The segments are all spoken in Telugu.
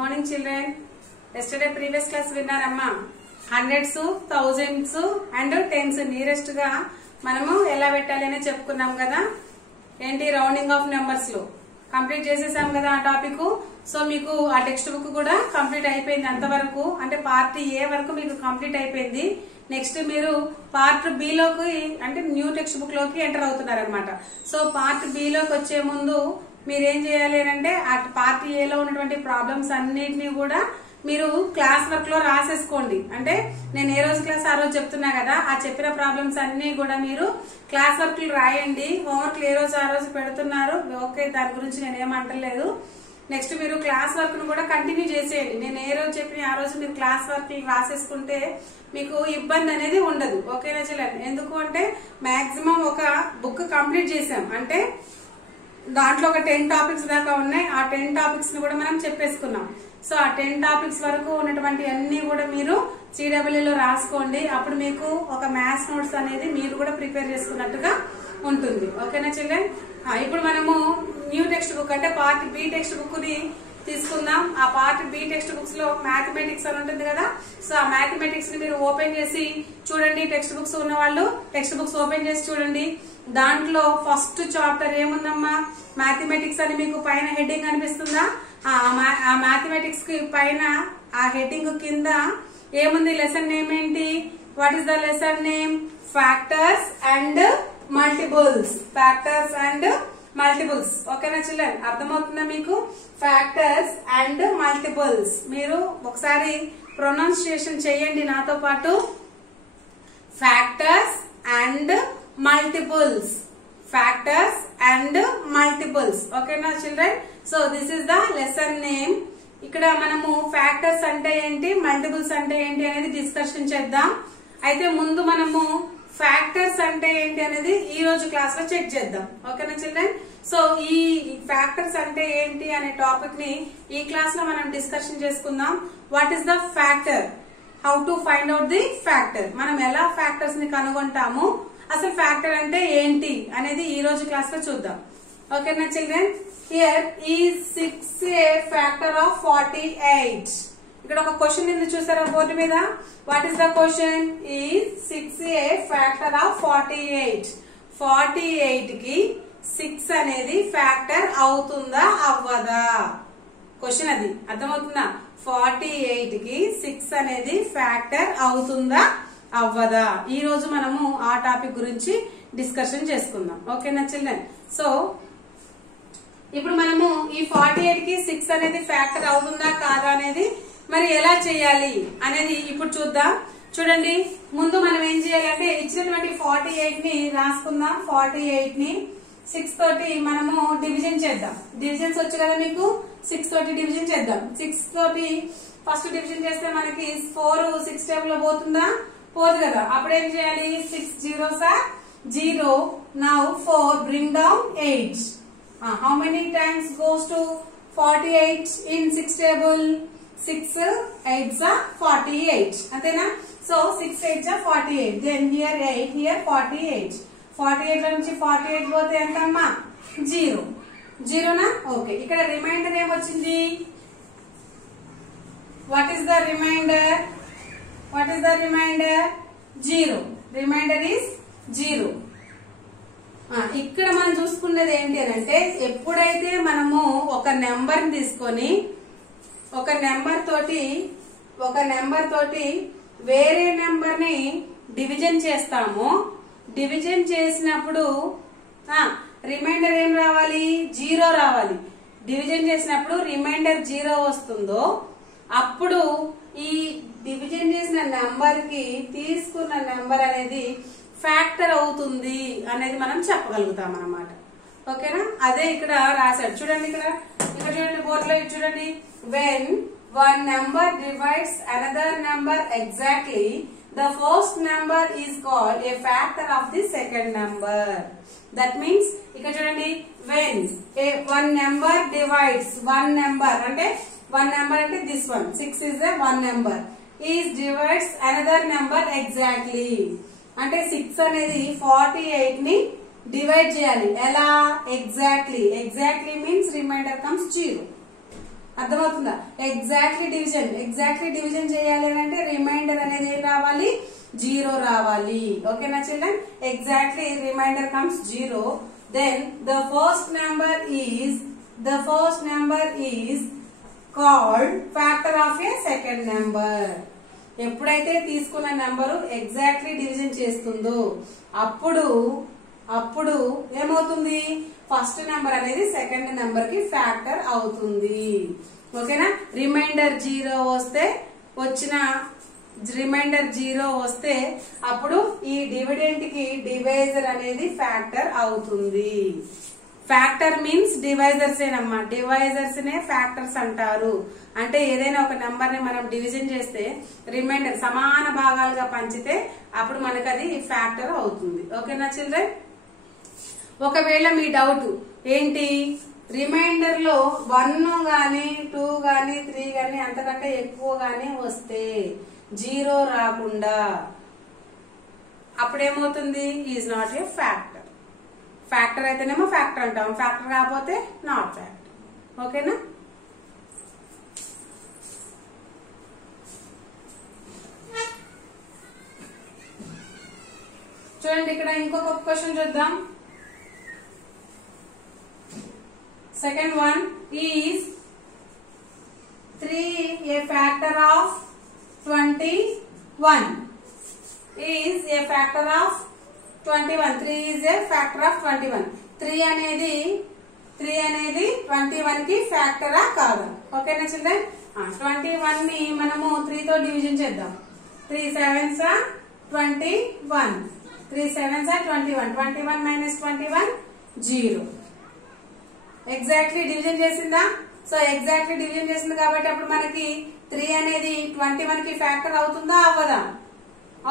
morning children. Yesterday previous class విన్నారమ్మా. Hundreds, thousands and tens nearest గా మనము ఎలా పెట్టాలి అని చెప్పుకున్నాం కదా. ఏంటి రౌండింగ్ ఆఫ్ నెంబర్స్ లో కంప్లీట్ చేసేసాం కదా ఆ టాపిక్. సో మీకు ఆ టెక్స్ట్ బుక్ కూడా కంప్లీట్ అయిపోయింది అంతవరకు. అంటే పార్ట్ ఏ వరకు మీకు కంప్లీట్ అయిపోయింది. నెక్స్ట్ మీరు పార్ట్ బి లోకి అంటే న్యూ టెక్స్ట్ బుక్ లోకి ఎంటర్ అవుతున్నారు అనమాట. సో పార్ట్ బి లోకి వచ్చే ముందు మీరేం చేయాలి అంటే ఆ పార్ట్ ఏలో ఉన్నటువంటి ప్రాబ్లమ్స్ అన్నిటినీ కూడా మీరు క్లాస్ వర్క్ లో రాసేసుకోండి. అంటే నేను ఏ రోజు క్లాస్ ఆ రోజు చెప్తున్నా కదా, ఆ చెప్పిన ప్రాబ్లమ్స్ అన్ని కూడా మీరు క్లాస్ వర్క్ రాయండి. హోంవర్క్ ఏ రోజు ఆ రోజు పెడుతున్నారు, ఓకే, దాని గురించి నేను ఏమంటలేదు. నెక్స్ట్ మీరు క్లాస్ వర్క్ ను కూడా కంటిన్యూ చేసేయండి. నేను ఏ రోజు చెప్పిన ఆ రోజు మీరు క్లాస్ వర్క్ రాసేసుకుంటే మీకు ఇబ్బంది అనేది ఉండదు. ఓకేనా చెల్లండి? ఎందుకు అంటే మాక్సిమం ఒక బుక్ కంప్లీట్ చేసాం అంటే దాంట్లో ఒక 10 టాపిక్స్ దాకా ఉన్నాయి. ఆ 10 టాపిక్స్ ని కూడా మనం చెప్పేసుకున్నాం. సో ఆ 10 టాపిక్స్ వరకు ఉన్నటువంటి అన్ని కూడా మీరు CWలో రాసుకోండి. అప్పుడు మీకు ఒక మ్యాథ్స్ నోట్స్ అనేది మీరు కూడా ప్రిపేర్ చేసుకున్నట్టుగా ఉంటుంది. ఓకేనా చిల్డ్రన్? ఇప్పుడు మనము న్యూ టెక్స్ట్ బుక్ అంటే పార్ట్ బి టెక్స్ట్ బుక్ ని తీసుకుందాం. ఆ పార్ట్ బి టెక్స్ట్ బుక్స్ లో మ్యాథమెటిక్స్ అని ఉంటుంది కదా. సో ఆ మ్యాథమెటిక్స్ ని మీరు ఓపెన్ చేసి చూడండి. టెక్స్ట్ బుక్స్ ఉన్న వాళ్ళు టెక్స్ట్ బుక్స్ ఓపెన్ చేసి చూడండి. దాంట్లో ఫస్ట్ చాప్టర్ ఏముందమ్మా, మ్యాథమెటిక్స్ అని మీకు పైన హెడ్డింగ్ అనిపిస్తుందా? ఆ మ్యాథమెటిక్స్ కి పైన ఆ హెడ్డింగ్ కింద ఏముంది? లెసన్ నేమ్ ఏంటి? What is the lesson name? Factors and multiples. Factors and multiples. ఓకేనా చిల్డ్రన్? అర్థమవుతుందా మీకు? Factors and multiples. మీరు ఒకసారి ప్రొనౌన్సియేషన్ చేయండి నాతో పాటు. Factors and multiples. Factors and multiples. ఓకేనా children? So this is the lesson name. ఇక్కడ మనము ఫ్యాక్టర్స్ అంటే ఏంటి, మల్టిపుల్స్ అంటే ఏంటి అనేది డిస్కషన్ చేద్దాం. అయితే ముందు మనము ఫ్యాక్టర్స్ అంటే ఏంటి అనేది ఈ రోజు క్లాస్ లో చెక్ చేద్దాం. ఓకేనా చిల్డ్రన్? సో ఈ ఫ్యాక్టర్స్ అంటే ఏంటి అనే టాపిక్ ని ఈ క్లాస్ లో మనం డిస్కషన్ చేసుకుందాం. What is the factor, how to find out the factor, మనం ఎలా ఫ్యాక్టర్స్ ని కనుగొంటాము, అసలు ఫ్యాక్టర్ అంటే ఏంటి అనేది ఈ రోజు క్లాస్ లో చూద్దాం. ఓకేనా children? Here is 6 a factor of 48. ఇక్కడ ఒక క్వశ్చన్ ఉంది చూసారా బోర్డు మీద. What is the question? Is 6 a factor of 48. 48 కి 6 అనేది ఫ్యాక్టర్ అవుతుందా అవ్వదా? క్వశ్చన్ అది. అర్థమవుతుందా? 48 కి 6 అనేది ఫ్యాక్టర్ అవుతుందా అవ్వదా? ఈ రోజు మనము ఆ టాపిక్ గురించి డిస్కషన్ చేసుకుందాం. ఓకేనా చిల్డ్రన్? సో ఇప్పుడు మనము ఈ 48 కి 6 అనేది ఫ్యాక్టర్ అవుతుందా కాదా అనేది మరి ఎలా చేయాలి అనేది ఇప్పుడు చూద్దాం. చూడండి, ముందు మనం ఏం చేయాలంటే ఇచ్చినటువంటి 48 ని రాసుకుందాం. 48 ని 6 తోటి మనము డివిజన్ చేద్దాం. డివిజన్స్ వచ్చు కదా మీకు. 6 తోటి డివిజన్ చేద్దాం. 6 తోటి ఫస్ట్ డివిజన్ చేస్తే మనకి 4 6 టేబుల్ లో పోతుందా? పోదు కదా. అప్పుడు ఏం చేయాలి? 6 zeros are 0. Now 4 bring down 8. How many times goes to 48 in 6 table? 6 8s are 48. అంతేనా? So 6 8s are 48. Then here 8, here 48. 48 లో నుంచి 48 పోతే ఎంతమ్మా? 0. 0 నా? ఓకే. ఇక్కడ రిమైండర్ ఏమొచ్చింది? What is the reminder? What is the reminder? 0. Reminder is 0. ఇక్కడ మనం చూసుకునేది ఏంటి అంటే ఎప్పుడైతే మనము ఒక నెంబర్ తీసుకొని ఒక నెంబర్ తోటి వేరే నెంబర్ ని డివిజన్ చేస్తామో, డివిజన్ చేసినప్పుడు రిమైండర్ ఏం రావాలి? 0 రావాలి. డివిజన్ చేసినప్పుడు రిమైండర్ 0 వస్తుందో అప్పుడు ఈ డివిజన్ చేసిన నెంబర్ కి తీసుకున్న నెంబర్ అనేది ఫ్యాక్టర్ అవుతుంది అనేది మనం చెప్పగలుగుతాం అన్నమాట. ఓకేనా? అదే ఇక్కడ రాశాడు చూడండి. ఇక్కడ చూడండి బోర్డులో చూడండి. when one number divides another number exactly, the first number is called a factor of the second number. That means ఇక్కడ చూడండి, when one number divides one number అంటే one number అంటే this one 6 is a one number is divides another number exactly. అంటే 6 అనేది 48 ని డివైడ్ చేయాలి. ఎలా? Exactly. Exactly means reminder comes 0. అర్థమవుతుందా? ఎగ్జాక్ట్లీ డివిజన్ చేయాలి అంటే రిమైండర్ అనేది ఏం రావాలి? 0 రావాలి. ఓకేనా children? Exactly reminder comes 0. Then the first number is called factor of a second number. ఎప్పుడైతే తీసుకున్న నెంబరు ఎగ్జాక్ట్లీ డివిజన్ చేస్తుందో అప్పుడు ఏమవుతుంది? ఫస్ట్ నెంబర్ అనేది సెకండ్ నెంబర్ కి ఫ్యాక్టర్ అవుతుంది. ఓకేనా? రిమైండర్ 0 వస్తే అప్పుడు ఈ డివిడెంట్ కి డివైజర్ అనేది ఫ్యాక్టర్ అవుతుంది. ఫ్యాక్టర్ మీన్స్ డివైజర్స్ ఏనమ్మా. డివైజర్స్ నే ఫ్యాక్టర్స్ అంటారు. అంటే ఏదైనా ఒక నెంబర్ ని మనం డివిజన్ చేస్తే రిమైండర్ సమాన భాగాలుగా పంచితే అప్పుడు మనకు అది ఫ్యాక్టర్ అవుతుంది. ఓకేనా చిల్డ్రన్? ఒకవేళ మీ డౌట్ ఏంటి, రిమైండర్ లో 1 గాని 2 గాని 3 గాని అంతకంటే ఎక్కువ గాని వస్తే 0 రాకుండా అప్పుడేమవుతుంది? Is not a factor. Factor అయితేనేమో ఫ్యాక్టర్ అంటాం, ఫ్యాక్టర్ కాకపోతే నాట్ ఫ్యాక్టర్. ఓకేనా? చూడండి, ఇక్కడ ఇంకొక క్వశ్చన్ చూద్దాం. Second one is 3 a factor of 21 is a factor of 21. 3 is a factor of 21. 3 అనేది 21 కి ఫ్యాక్టరా కాదా? ఓకేనా చిల్డ్రన్? 21 ని మనము 3 తో డివిజన్ చేద్దాం. 3 7s are 21. 3 7s are 21. 21 minus 21 0. Exactly division చేసిందా? సో ఎగ్జాక్ట్లీ డివిజన్ చేసింది కాబట్టి అప్పుడు మనకి 3 అనేది 21 కి ఫ్యాక్టర్ అవుతుందా అవ్వదా?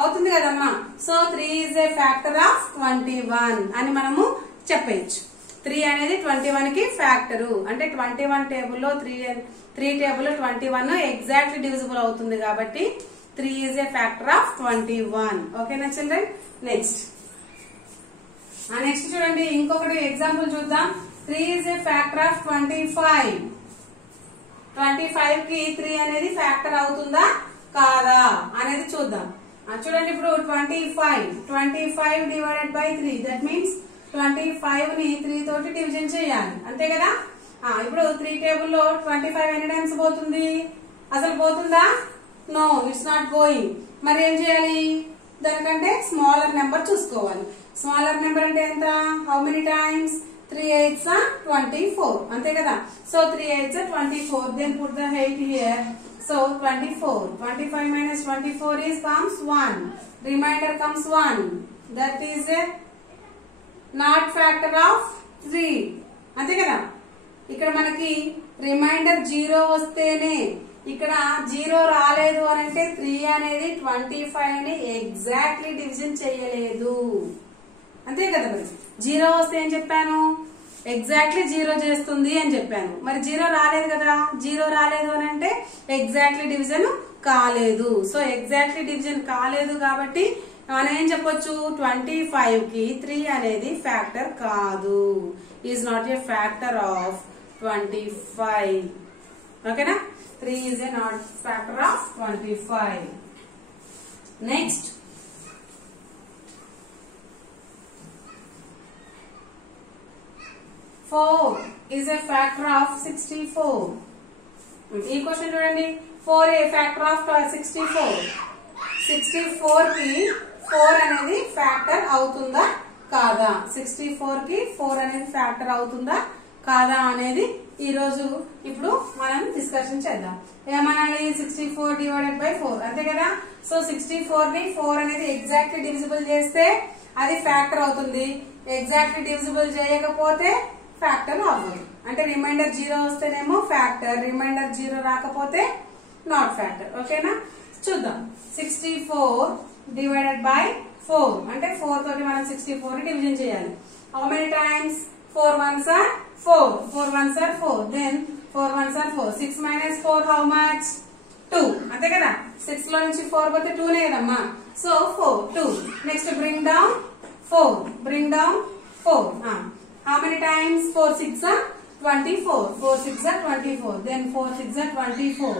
అవుతుంది కదమ్మా. So 3 is a factor of 21 అని మనము చెప్పచ్చు. 3 అనేది 21 కి ఫ్యాక్టరు అంటే 21 టేబుల్లో 3 టేబుల్ 21 ఎగ్జాక్ట్లీ డివిజిబుల్ అవుతుంది కాబట్టి 3 ఈజ్ ఏ ఫ్యాక్టర్ ఆఫ్ 21. ఓకేనా చిల్డ్రన్? నెక్స్ట్ చూడండి, ఇంకొకటి ఎగ్జాంపుల్ చూద్దాం. 3 ఈజ్ ఏ ఫ్యాక్టర్ ఆఫ్ 25. 25 కి 3 అనేది ఫ్యాక్టర్ అవుతుందా కాదా అనేది చూద్దాం. చూడండి, ఇప్పుడు 25 డివైడెడ్ బై 3 దట్ మీన్స్ 25 ని 3 తోటి డివిజన్ చేయాలి. అంతే కదా? ఇప్పుడు 3 టేబుల్లో 25 ఎన్ని టైమ్స్ పోతుంది? అసలు పోతుందా? No, it's not going. మరి ఏం చేయాలి? దానికంటే స్మాలర్ నెంబర్ చూసుకోవాలి. స్మాలర్ నెంబర్ అంటే ఎంత? How many times? 3 8s are 24. అంతే కదా? So 3 8s are 24. Then put the 8 here. So 24. 25 minus 24 comes 1. Remainder comes 1. That is a not factor of 3. అంతే కదా? ఇక్కడ మనకి రిమైండర్ 0 వస్తేనే, ఇక్కడ 0 రాలేదు అని అంటే 3 అనేది 25 ని ఎగ్జాక్ట్లీ డివిజన్ చేయలేదు. అంతే కదా? మరి 0 వస్తే ఏం చెప్పాను? ఎగ్జాక్ట్లీ 0 చేస్తుంది అని చెప్పాను. మరి 0 రాలేదు కదా? 0 రాలేదు అని అంటే ఎగ్జాక్ట్లీ డివిజన్ కాలేదు. సో ఎగ్జాక్ట్లీ డివిజన్ కాలేదు కాబట్టి మనం ఏం చెప్పొచ్చు? 25 కి 3 అనేది ఫ్యాక్టర్ కాదు. Is not a factor of 25. ఓకేనా? 3 is a not factor of 25. Next 4 is a factor of 64. ఈ క్వశ్చన్ చూడండి. 4 ఏ ఫ్యాక్టర్ ఆఫ్ 64. 64 కి 4 అనేది ఫ్యాక్టర్ అవుతుందా కాదా? 64 కి 4 అనేది ఫ్యాక్టర్ అవుతుందా కాదా అనేది ఈ రోజు ఇప్పుడు మనం డిస్కషన్ చేద్దాం. ఏమనాలి? 64 డివైడెడ్ బై 4. అంతే కదా? సో 64 ని 4 అనేది ఎగ్జాక్ట్లీ డివిజిబుల్ చేస్తే అది ఫ్యాక్టర్ అవుతుంది. ఎగ్జాక్ట్లీ డివిజిబుల్ చేయకపోతే ఫ్యాక్టర్ అవ్వదు. అంటే రిమైండర్ 0 వస్తేనేమో ఫ్యాక్టర్, రిమైండర్ 0 రాకపోతే నాట్ ఫ్యాక్టర్. ఓకేనా? చూద్దాం. 64 డివైడెడ్ బై 4 అంటే 4 తోటి మనం 64 ని డివిజన్ చేయాలి. How many times? 4 1s are 4. 4 1s are 4. Then 4 1s are 4. 6 minus 4 how much? 2. అంతే కదా? 6 లో నుంచి 4 పోతే 2 నే కదమ్మా. So 4 2. Next bring down 4. How many times? 4 6 are 24. 4 6 are 24. Then 4 6 are 24.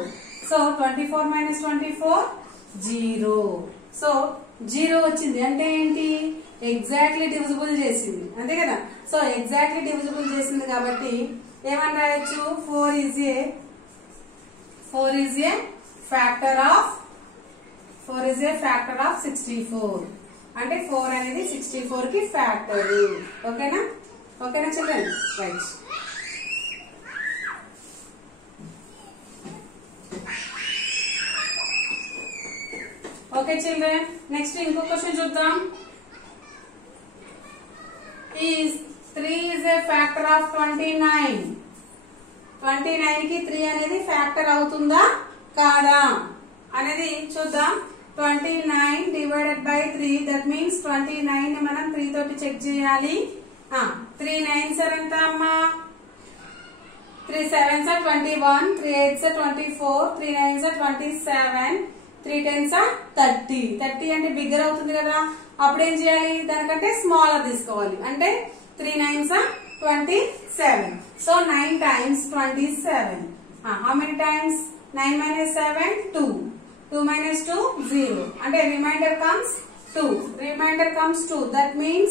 So 24 minus 24 0. So 0 వచ్చింది అంటే ఏంటి ఎగ్జాక్ట్లీ డివిజిబుల్ చేసింది అంతే కదా. సో ఎగ్జాక్ట్లీ డివిజిబుల్ చేసింది కాబట్టి ఏమని రాయొచ్చు 4 is a factor of 64. అంటే 4 అనేది 64 కి ఫ్యాక్టర్. ఓకేనా children right. Okay children next ఇంకో క్వశ్చన్ చూద్దాం. is 3 is a factor of 29. 29 కి 3 అనేది ఫ్యాక్టర్ అవుతుందా కాదా అనేది చూద్దాం. 29 divided by 3 that means 29 ని మనం 3 తోటి చెక్ చేయాలి. 3 9s are ఎంత అమ్మా 3 7s are 21, 3 8s are 24, 3 9s are 27, 3 10s are 30. 30 అంటే బిగ్గర్ అవుతుంది కదా, అప్పుడు ఏం చేయాలి దానికంటే స్మాలర్ తీసుకోవాలి. అంటే 3 9s are 27. So 9 times 27. How many times? 9 minus 7 2. 2 minus 2 0. And a remainder comes 2. Remainder comes 2. That means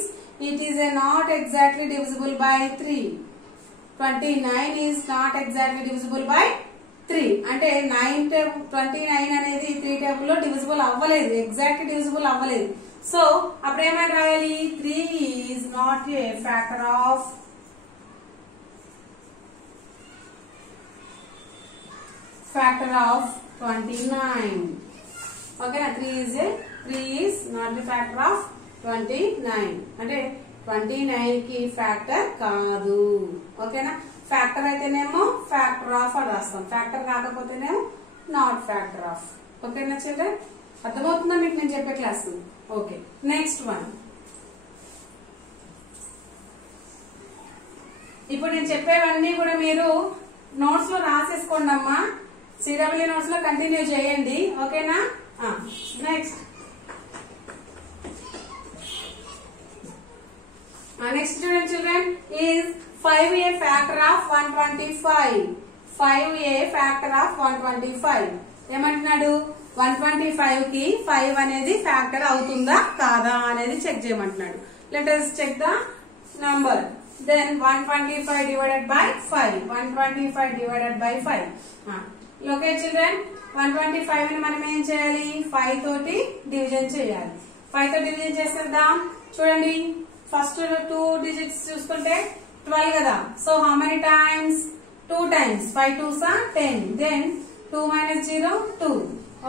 it is not exactly divisible by 3. 29 is not exactly divisible by 3. అంటే 29 అనేది 3 టేబుల్ లో డివిజిబుల్ అవ్వలేదు, ఎగ్జాక్ట్ డివిజిబుల్ అవ్వలేదు. సో అప్పుడు ఏమైనా రాయాలి 3 is not a factor of factor of 29. Okay, 3 is not the factor of 29. అంటే 29 కి ఫ్యాక్టర్ కాదు. ఓకేనా, ఫ్యాక్టర్ అయితేనేమో ఫ్యాక్టర్ ఆఫ్ అని రాస్తాం, ఫ్యాక్టర్ కాకపోతేనేమో నాట్ ఫ్యాక్టర్ ఆఫ్. ఓకేనా చిల్డ్రన్, అర్థమవుతుందా మీకు నేను చెప్పే క్లాస్? Okay, next one. ఇప్పుడు నేను చెప్పేవన్నీ కూడా మీరు నోట్స్ లో రాసేసుకోండి అమ్మా, సిడబ్ల్యూ నోట్స్ లో కంటిన్యూ చేయండి. ఓకేనా, నెక్స్ట్ చూడండి children. Is 5a factor of 125. 5a factor of 125 ఏమంటున్నాడు 125 కి 5 అనేది ఫ్యాక్టర్ అవుతుందా కాదా అనేది చెక్ చేయమంటున్నాడు. Let us check the number. Then 125 divided by 5. 125 divided by 5. Okay children, 125 ని మనం ఏం చేయాలి 5 తోటి డివిజన్ చేయాలి. 5 తో డివిజన్ చేసేద్దాం. చూడండి, ఫస్ట్ 2 డిజిట్స్ చూసుకుంటే 12 కదా. So how many times 2 times. 5 2s are 10. Then 2 minus 0 2.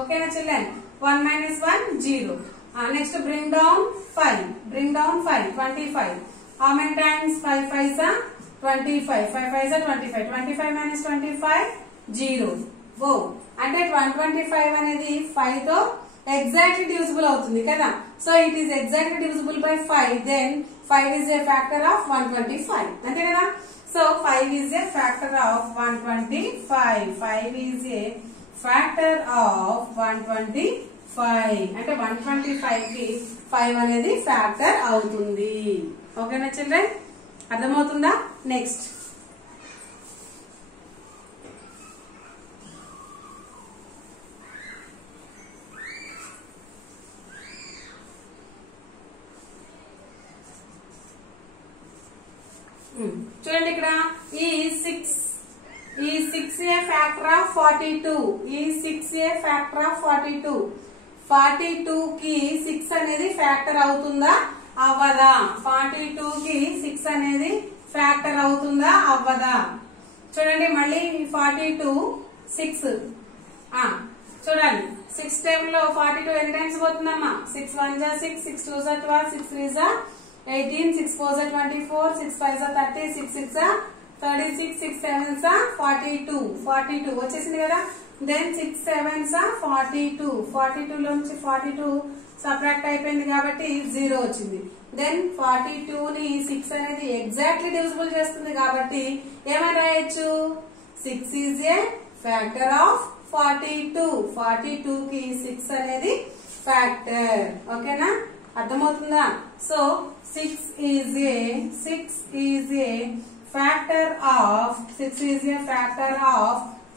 Okay na children, 1 minus 1 0. Next bring down 5. Bring down 5 25. How many times 5 5s are 25. 5 5s are 25. 25 minus 25 0. Wow, అంటే 125 అనేది 5 తో ఎగ్జాక్ట్లీ డివిజిబుల్ అవుతుంది కదా. So it is exactly divisible by 5. Then 5 is a factor of 125 అంతే కదా. So 5 is a factor of 125. 5 is a factor of 125 అంటే 125 కి 5 అనేది ఫ్యాక్టర్ అవుతుంది. ఓకేనా చిల్డ్రన్, అర్థమవుతుందా? నెక్స్ట్ చూడండి, ఇక్కడ ఈ 6a ఫ్యాక్టర్ ఆఫ్ 42. ఈ 6a ఫ్యాక్టర్ ఆఫ్ 42. 42 కి 6 అనేది ఫ్యాక్టర్ అవుతుందా అవ్వదా? 42 కి 6 అనేది ఫ్యాక్టర్ అవుతుందా అవ్వదా? చూడండి, మళ్ళీ 42 6 చూడండి, 6 టేబుల్ లో 42 ఎన్ని times పోతుందమ్మా? 6 1s are 6, 6 2s are 12, 6 3s are 18, 6 4s are 24, 6 5s are 30, 6 6s are 36, 6 7s are 42. 42 వచ్చేసింది కదా. Then 6 7s are 42. 42 లో నుంచి 42 సబ్ట్రాక్ట్ అయిపోయింది కాబట్టి 0 వచ్చింది. దెన్ 42 ని 6 అనేది ఎగ్జాక్ట్లీ డివిజిబుల్ చేస్తుంది కాబట్టి ఏమని రాయొచ్చు 6 is a factor of 42. 42 కి 6 అనేది ఫ్యాక్టర్. ఓకేనా, అర్థమవుతుందా? So 6 is a factor of 6 is a factor of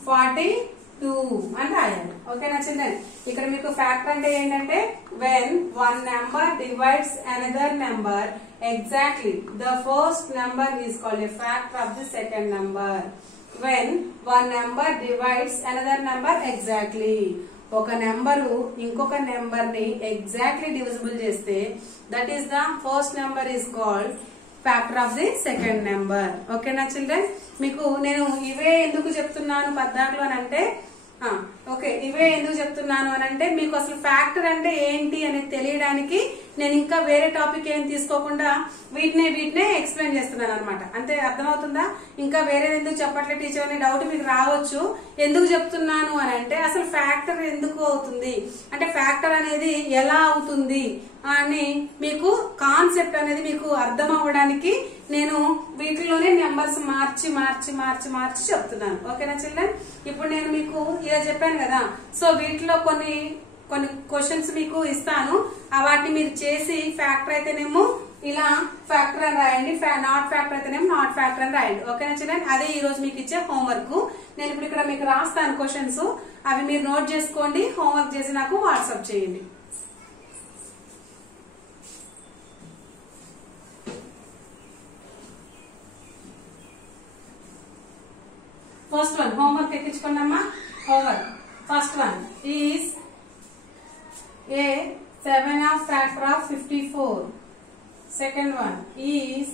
42 అని రాయాలి. ఓకేనా చిల్డ్రన్? ఇక్కడ మీకు ఫ్యాక్టర్ అంటే ఏంటంటే when one number divides another number exactly, the first number is called a factor of the second number. When one number divides another number exactly, ఒక నెంబరు ఇంకొక నెంబర్ ని ఎగ్జాక్ట్లీ డివిజిబుల్ చేస్తే that is the first number is called factor of the second number. ఓకేనా చిల్డ్రన్? మీకు నేను ఇవే ఎందుకు చెప్తున్నాను 14లో అని అంటే ఓకే, ఇవే ఎందుకు చెప్తున్నాను అని అంటే మీకు అసలు ఫ్యాక్టర్ అంటే ఏంటి అనేది తెలియడానికి నేను ఇంకా వేరే టాపిక్ ఏం తీసుకోకుండా వీటినే ఎక్స్ప్లెయిన్ చేస్తున్నాను అనమాట. అంతే, అర్థమవుతుందా? ఇంకా వేరేది ఎందుకు చెప్పట్లే టీచర్ అనే డౌట్ మీకు రావచ్చు. ఎందుకు చెప్తున్నాను అని అంటే అసలు ఫ్యాక్టర్ ఎందుకు అవుతుంది అంటే ఫ్యాక్టర్ అనేది ఎలా అవుతుంది అని మీకు కాన్సెప్ట్ అనేది మీకు అర్థం అవ్వడానికి నేను వీటిలోనే నెంబర్స్ మార్చి మార్చి మార్చి మార్చి చెప్తున్నాను. ఓకేనా చిల్డ్రన్? ఇప్పుడు నేను మీకు ఇలా చెప్పాను కదా, సో వీటిలో కొన్ని క్వశ్చన్స్ మీకు ఇస్తాను. వాటిని మీరు చేసి ఫ్యాక్టర్ అయితేనేమో ఇలా ఫ్యాక్టర్ అని రాయండి, నాట్ ఫ్యాక్టర్ అయితేనేమో నాట్ ఫ్యాక్టర్ అని రాయండి. ఓకేనా చిల్డ్రన్? అదే ఈ రోజు మీకు ఇచ్చే హోంవర్క్. నేను ఇప్పుడు ఇక్కడ మీకు రాస్తాను క్వశ్చన్స్, అవి మీరు నోట్ చేసుకోండి, హోంవర్క్ చేసి నాకు వాట్సాప్ చేయండి. ఫస్ట్ వన్ హోంవర్క్ ఎక్కించుకోండి అమ్మా. Homework first one is a 7 of factor of 54. Second one is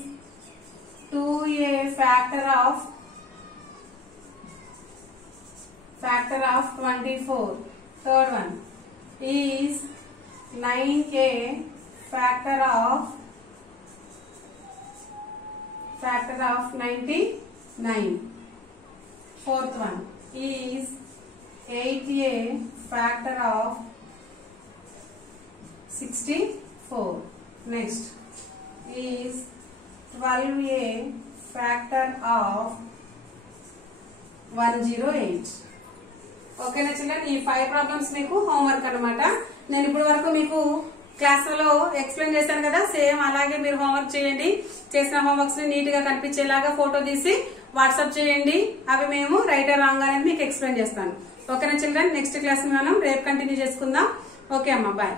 2a factor of 24. Third one is 9a factor of 99. Fourth one is 8a factor of 64. Next is 12a factor of 108. ఓకేనా చిల్డ్రన్? ఈ 5 ప్రాబ్లమ్స్ మీకు హోంవర్క్ అన్నమాట. నేను ఇప్పటి వరకు మీకు క్లాసులో ఎక్స్ప్లెయిన్ చేశాను కదా, సేమ్ అలాగే మీరు హోంవర్క్ చేయండి. చేసిన హోంవర్క్స్ ని నీట్ గా కనిపించేలాగా ఫోటో తీసి వాట్సాప్ చేయండి. అవి మేము రైట్ ఆర్ రాంగ్ అనేది మీకు ఎక్స్ప్లెయిన్ చేస్తాను. ఓకేనా చిల్డ్రన్? నెక్స్ట్ క్లాస్ మనం రేపు కంటిన్యూ చేసుకుందాం. ఓకే అమ్మా, బాయ్.